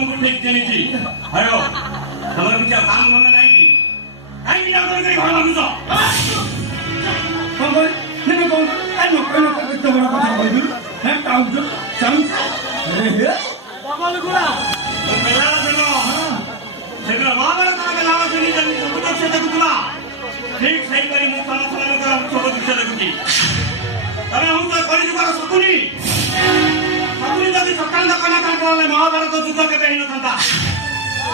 तुमको ठीक देनी थी आयो हमारा कुछ काम होना नहीं थी कहीं भी डॉक्टर के घर लागू कौन नहीं कौन नो तो बड़ा কথা বলবি मैं टाउन जो चांस अरे बाबा गुड़ा मेरा सुनो सेकला महाभारत का नाम सुनी जब सब से देखुला ठीक सही करी मु काम समाज का सब विषय देखुची अरे हम तो करी जुगार सकुनी जदि सकाल दकाना काटले महाभारत युद्ध के हिन था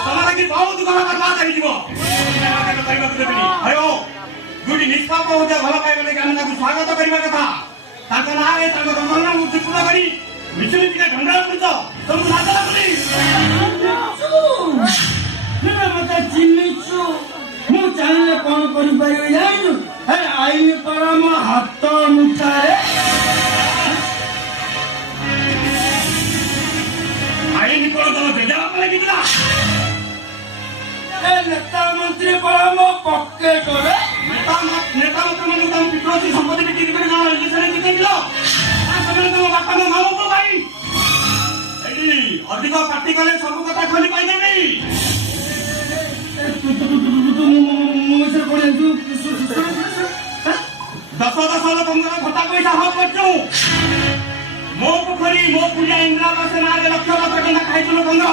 तमारा की बहुत बड़ा बर्बाद हो जीवो आयो गुडी निष्पाप हो जा भला पाइबले के हमना स्वागत करिबा कथा ताको ना ए ताको रमना मुक्ति पूरा करी मिचुली के ढंडा पुछ तुम नाच लागली ना मत चिन्निछु मु चाहले कोन करि पाइबे जाइनु हे आईन परम हाथ मुठारे आईन कोन तो बेजा पले कितला ए नेता मंत्री परम पक्के करे नेता मंत्री मन तुम पिटोसी संपत्ति बिक्री करे ना इलेक्शन जिते दिलो आ समय तुम बापा में मारो को भाई एडी अधिक पार्टी कले सब कथा खोली पाइ देबी मुझे बोले तू 10 ଲୋକଙ୍କର ଭତ୍ତା ପଇସା ହକ୍ କରୁଛୁ ମୋ ପୋଖରୀ ମୋ ପୂଜା ଇନ୍ଦ୍ରାବାସ ନାଁରେ ଲକ୍ଷ ଲକ୍ଷ ଟଙ୍କା ଖାଇଛୁ ଲୋକଙ୍କର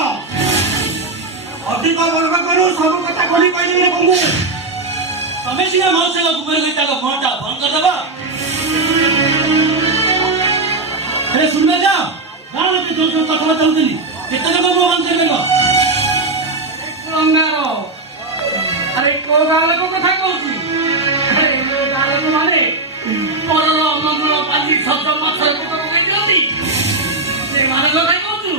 ଅଧିକ ବର୍ଗ କରୁ ସବୁ କଥା ଖୋଲି କହିଲି ବନ୍ଧୁ ତମେ ସିନା ମଉସା କୁମାର ତାଙ୍କ ଫୋନଟା ବନ୍ଦ କରିଦେବ ଆରେ ଶୁଣିବେ ଯା ଗାଁ ଲୋକେ ଯୋଉ କଥାବାର୍ତ୍ତା ଚାଲୁଥିଲି କେତେ ଲୋକ ମୋ ବନ୍ଦ କରିଦେବ अरे को गाल को कथा कहूची अरे गाँ लोक ମାନେ ପରର ଅମଙ୍ଗଳ ପାଲି ଶବ୍ଦ ମାଛର ପୋକ ପକେଇ ଦିଅନ୍ତି ସେମାନେ କଥା କହୁଛୁ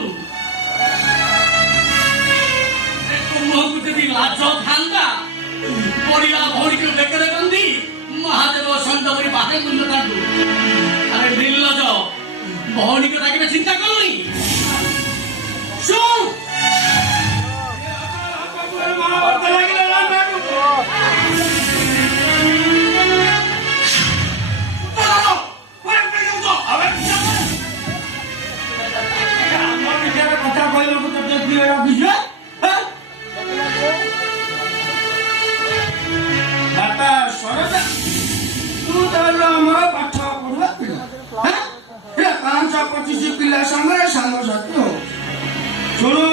ତୁମକୁ ଯଦି ଲାଜ ଥାନ୍ତା ପଡ଼ିଲା ଭଉଣୀକୁ ବେକରେ ବନ୍ଧି ମହାଦେବ ସନ୍ଦ କରି ବାହାରେ ବୁଲୁଥାନ୍ତୁ ଆରେ ନିର୍ଲଜ ଭଉଣୀକୁ ତାକେ ଚିନ୍ତା କଲୁଣି ଶୁଣ महाभारत लागिले ना कथा कहल बापा सरदा तू आमर पाठ पढ़ुआ पिला 5-25 पिला संगे सांग साथी हो शुणु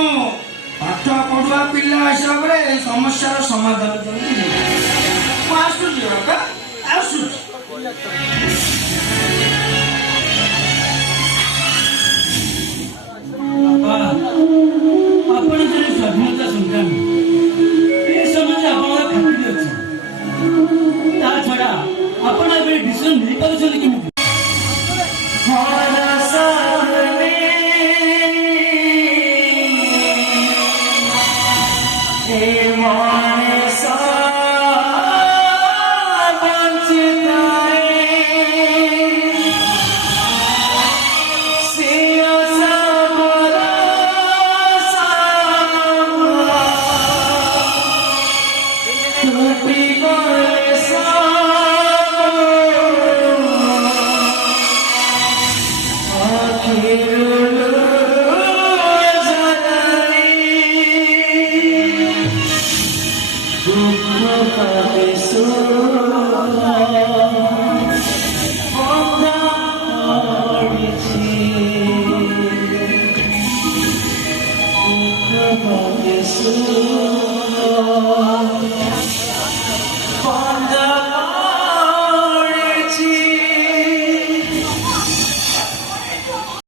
पाठ पढ़ुआ पिला हिसाब से समस्या समाधान आसूची आसूची ଆପଣ ଜଣେ ସ୍ୱାଧୀନତା ସଂଗ୍ରାମୀ ଏ ସମାଜରେ ଆପଣଙ୍କର ଖାତିର ଅଛି ତା ଛଡ଼ା ଆପଣ ଏବେ ଡିସିସନ ନେଇପାରୁଛନ୍ତି କେମିତି Jesus.